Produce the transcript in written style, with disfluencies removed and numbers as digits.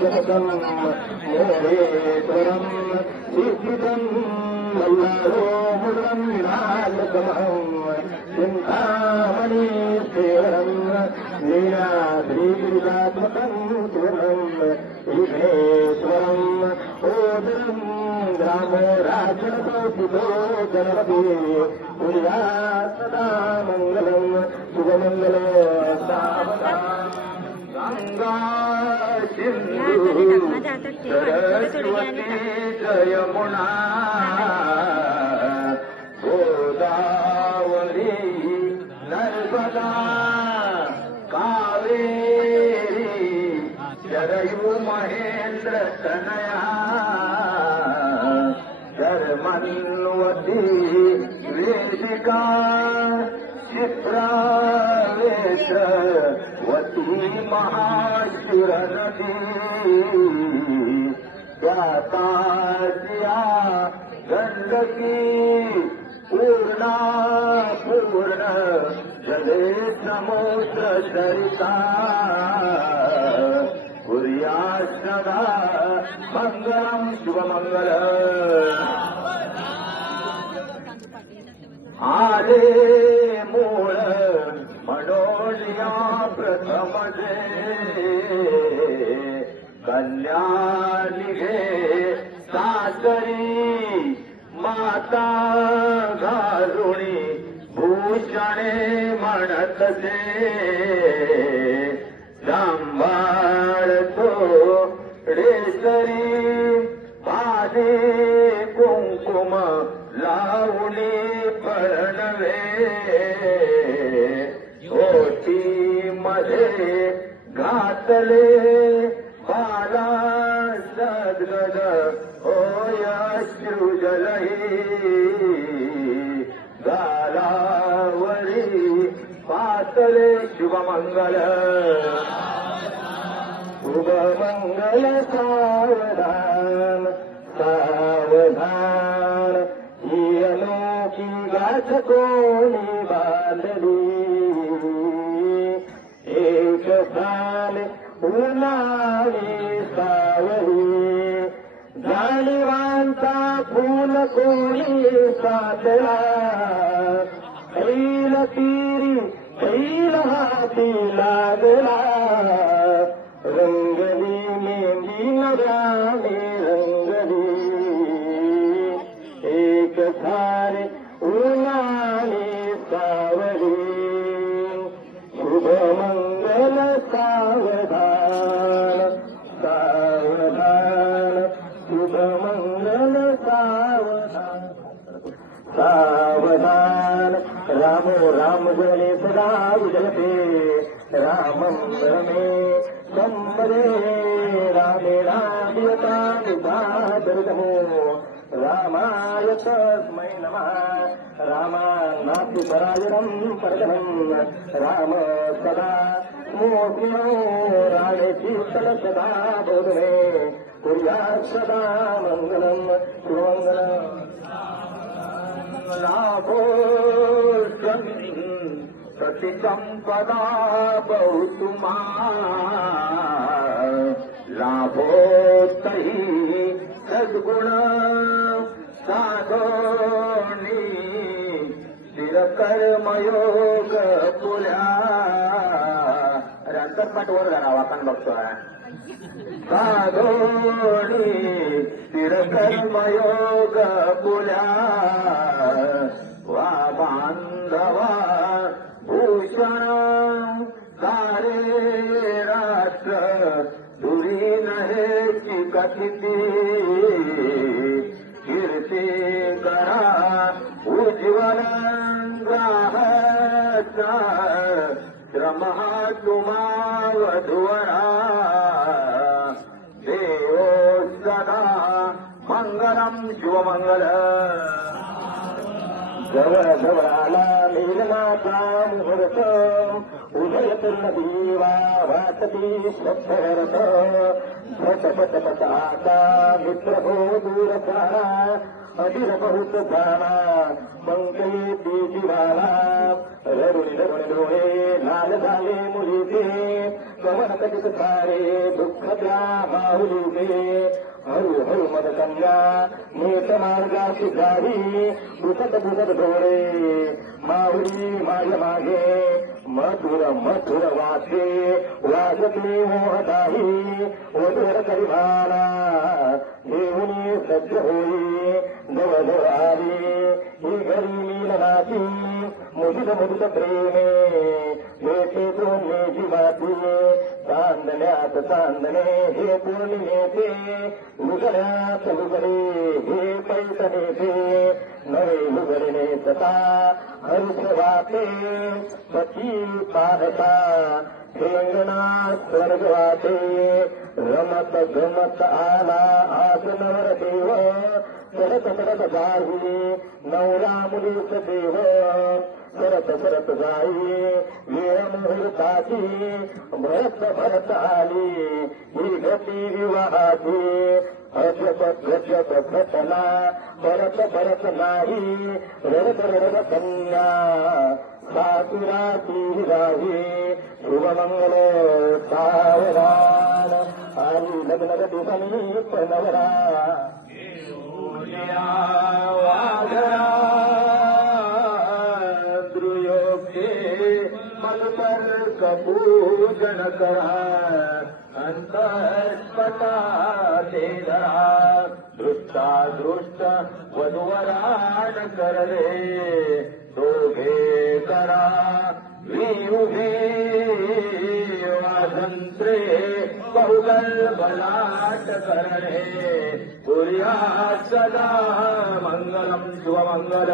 जगतं मोहेश्वरं सिद्धितं मल्लारो मुद्रं विनायकमहं चिन्तामणि सेवनं लीलाद्रिगिरिजात्मकं शिवनं विघ्नेश्वरम् ओदरं ग्रामो राजनतो जनपति पुर्या सदा मङ्गलं शुभमङ्गल गंगा सिंधु सरस्वती जयमुना गोदावरी नर्मदा कावेरी शरयू महेंद्र तनया शर्मन्वती वेदिका चित्रावेशवती महाशुर नदी त्याताजिया गंडकी पूर्णा पूर्ण जले समुद्र सरिता पुर्या सदा मंगलम शुभमंगलम आले मूळ मनोनिया प्रथम जे कन्या निघे सासरी माता घालुणी भूषणे म्हणत जे सांभाळतो रेसरी पादे कुंकुम लावणी पळणवे ओटी मध्ये घातले बाला सद्गद होय श्रुजलही गालावरी पातले शुभमंगल शुभमंगल सावधान सावधान ही अनोखी गाठ कोणी बांधली एक साल उन्हाळी सावली जाणीवांचा फूल कोणी साधला ऐल तीरी ऐल हाती लागला रंगली मेंदी नव्याने रंगली एक सारे उन्हाळी सावली शुभमंगल सावधान सावधान शुभमंगल सावधान सावधान रामो राम जले सदा विजयते रामं रमे संवदे रामे रामयता निधादर्गमो रामाय तस्मै नमः रामानास्ति परायणं परगणं राम सदा मोहिनो राणे शीतल सदा बोधने कुर्यात् सदा मङ्गलं सुमङ्गलम् लाभोऽस्तं प्रतिसम्पदा बहुतु लाभोत्तहि सद्गुण साधोनी स्थिरकर्मयोग पुल्या अंतरपाठ वर वाकान बघतोय साधोनी स्थिरकर्मयोग पुल्या वा बांधवा भूषण सारे राष्ट्र दुरी नहे चिकटिती कीर्ती करा उज्ज्वल ग्राहचा श्रम तुम्हा वधुवरा देवो सदा मंगलम शिवमंगल जवळ जवळाला नीलनाचा मुहूर्त उदयपूर्ण दिवा वाटती स्वभरत झटपटपटाचा मित्र हो दूरचा अधीर बहुत झाला पंकळी ती जीवाला रडुणी रडुणी डोळे लाल झाले मुलीचे कवन कथित सारे दुःख त्या माऊलीचे हळूहळू मद कन्या नेत मार्गाची गाडी पुसत पुसत डोळे माऊली माझ्या मागे मथुर मथुर वाचे वाजते मोहदाही वधुर करिमाना घेऊन सज्ज होई जवळ आली ही घरी मिलनाची मुदित मुदित प्रेमे येथे सोन्याची माती चांदण्यात चांदणे हे पौर्णिमेचे लुगड्यात लुगडे हे पैठणेचे नवे लुगडे नेसता हर्ष वाटे सखी पाहता ठेंगणा स्वर्ग वाटे रमत गमत आला आसनवर देव सरत सरत जाई नवरा मुलीच देव सरत सरत जाई वेळ मुहूर्ताची भरत भरत आली ही गती विवाहाची अजप गजप घटना परत परत नाही रडत रडत कन्या सासुराची राही शुभमंगल सावधान आणि लग्न दिवसानी नवरा पूजन करा अंतस्पटा ते धरा दृष्टा दृष्ट वधुवरान करले दोघे करा वियुगे वाजंत्रे बहुगल बलाट करणे पुर्या सदा मंगलम शिवमंगल